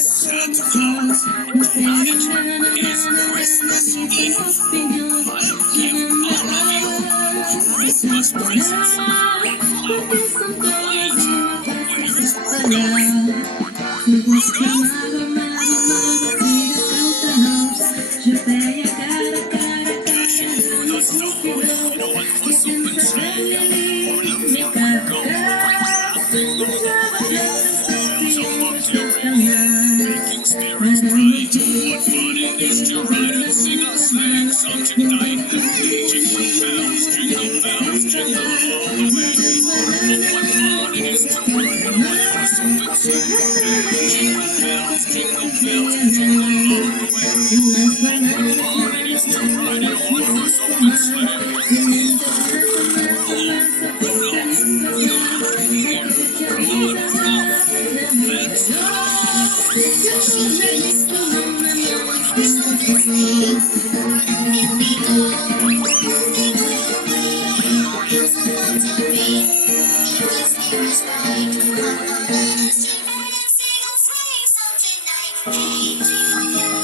Santa Claus, tonight is Christmas Eve. I'll give all of you Christmas presents. Right, where's Rudolph? Dashing through the snow in a one-horse open sleigh, o'er the field we go. Laughing all the way, bells on Montreal, making spirits bright. What fun it is to ride and sing a sleighing song tonight! Jingle bells, jingle all the way. Oh, what fun it is to ride in a one-horse open sleigh! Jingle bells, jingle all the way. Oh, what fun it is to ride in a one-horse open sleigh! Oh, Rudolph, you're here! Come on, Rudolph, let's go! Hey, jingle